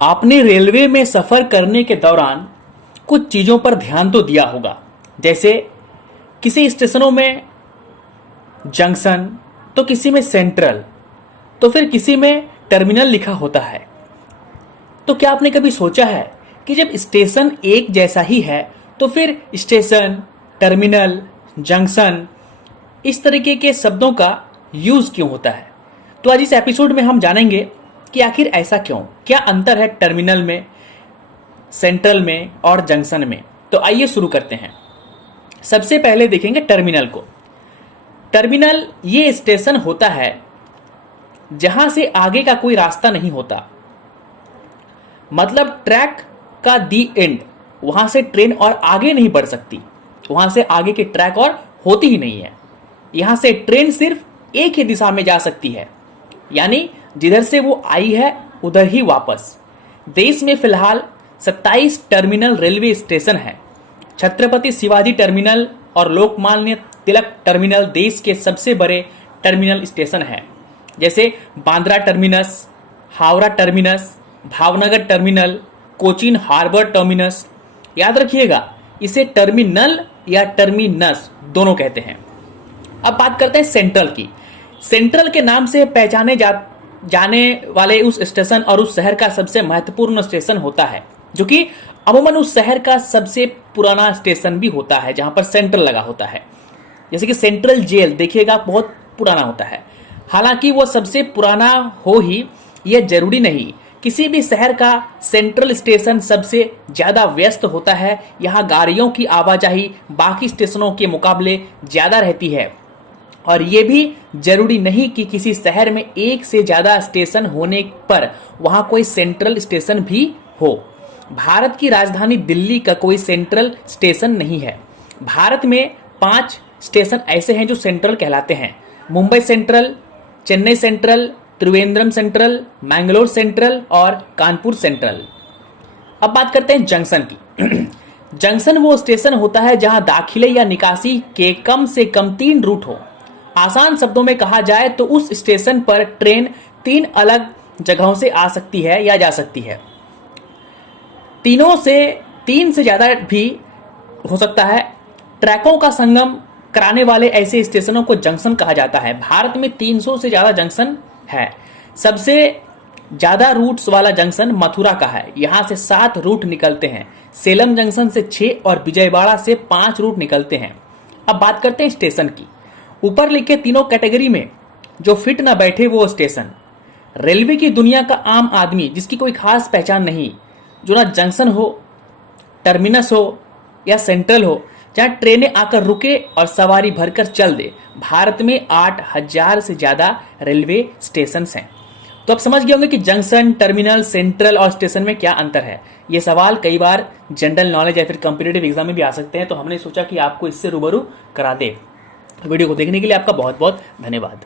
आपने रेलवे में सफर करने के दौरान कुछ चीजों पर ध्यान तो दिया होगा, जैसे किसी स्टेशनों में जंक्शन, तो किसी में सेंट्रल, तो फिर किसी में टर्मिनल लिखा होता है। तो क्या आपने कभी सोचा है कि जब स्टेशन एक जैसा ही है तो फिर स्टेशन, टर्मिनल, जंक्शन इस तरीके के शब्दों का यूज क्यों होता है? तो आज इस एपिसोड में हम जानेंगे कि आखिर ऐसा क्यों, क्या अंतर है टर्मिनल में, सेंट्रल में और जंक्शन में। तो आइए शुरू करते हैं। सबसे पहले देखेंगे टर्मिनल को। टर्मिनल ये स्टेशन होता है जहां से आगे का कोई रास्ता नहीं होता, मतलब ट्रैक का दी एंड, वहां से ट्रेन और आगे नहीं बढ़ सकती, वहां से आगे की ट्रैक और होती ही नहीं है। यहां से ट्रेन सिर्फ एक ही दिशा में जा सकती है, यानी जिधर से वो आई है उधर ही वापस। देश में फिलहाल 27 टर्मिनल रेलवे स्टेशन है। छत्रपति शिवाजी टर्मिनल और लोकमान्य तिलक टर्मिनल देश के सबसे बड़े टर्मिनल स्टेशन है, जैसे Bandra terminus, Howrah terminus, Bhavnagar terminal, Cochin harbour terminus. याद रखिएगा, इसे टर्मिनल या टर्मिनस दोनों कहते हैं। अब बात करते हैं सेंट्रल की। सेंट्रल के नाम से पहचाने जाने वाले उस स्टेशन और उस शहर का सबसे महत्वपूर्ण स्टेशन होता है, जो कि अमूमन उस शहर का सबसे पुराना स्टेशन भी होता है, जहां पर सेंट्रल लगा होता है। जैसे कि सेंट्रल जेल देखिएगा, बहुत पुराना होता है। हालांकि वो सबसे पुराना हो ही यह जरूरी नहीं। किसी भी शहर का सेंट्रल स्टेशन सबसे ज्यादा व्यस्त होता है। यहाँ गाड़ियों की आवाजाही बाकी स्टेशनों के मुकाबले ज्यादा रहती है, और ये भी जरूरी नहीं कि किसी शहर में एक से ज्यादा स्टेशन होने पर वहां कोई सेंट्रल स्टेशन भी हो। भारत की राजधानी दिल्ली का कोई सेंट्रल स्टेशन नहीं है। भारत में 5 स्टेशन ऐसे हैं जो सेंट्रल कहलाते हैं: Mumbai central, Chennai central, Trivandrum central, Mangalore central और कानपुर सेंट्रल। अब बात करते हैं जंक्शन की। जंक्शन वो स्टेशन होता है जहां दाखिले या निकासी के कम से कम 3 रूट हो। आसान शब्दों में कहा जाए तो उस स्टेशन पर ट्रेन 3 अलग जगहों से आ सकती है या जा सकती है। 3 से ज्यादा भी हो सकता है। ट्रैकों का संगम कराने वाले ऐसे स्टेशनों को जंक्शन कहा जाता है। भारत में 300 से ज्यादा जंक्शन है। सबसे ज्यादा रूट्स वाला जंक्शन मथुरा का है। यहां से 7 रूट निकलते हैं। सेलम जंक्शन से 6 और विजयवाड़ा से 5 रूट निकलते हैं। अब बात करते हैं स्टेशन की। ऊपर लिखे तीनों कैटेगरी में जो फिट ना बैठे वो स्टेशन। रेलवे की दुनिया का आम आदमी जिसकी कोई खास पहचान नहीं, जो ना जंक्शन हो, टर्मिनस हो या सेंट्रल हो, जहां ट्रेनें आकर रुके और सवारी भरकर चल दे। भारत में 8000 से ज्यादा रेलवे स्टेशन हैं। तो आप समझ गए होंगे कि जंक्शन, टर्मिनल, सेंट्रल और स्टेशन में क्या अंतर है। ये सवाल कई बार जनरल नॉलेज या फिर कॉम्पिटिटिव एग्जाम में भी आ सकते हैं, तो हमने सोचा कि आपको इससे रूबरू करा दे। वीडियो को देखने के लिए आपका बहुत बहुत धन्यवाद।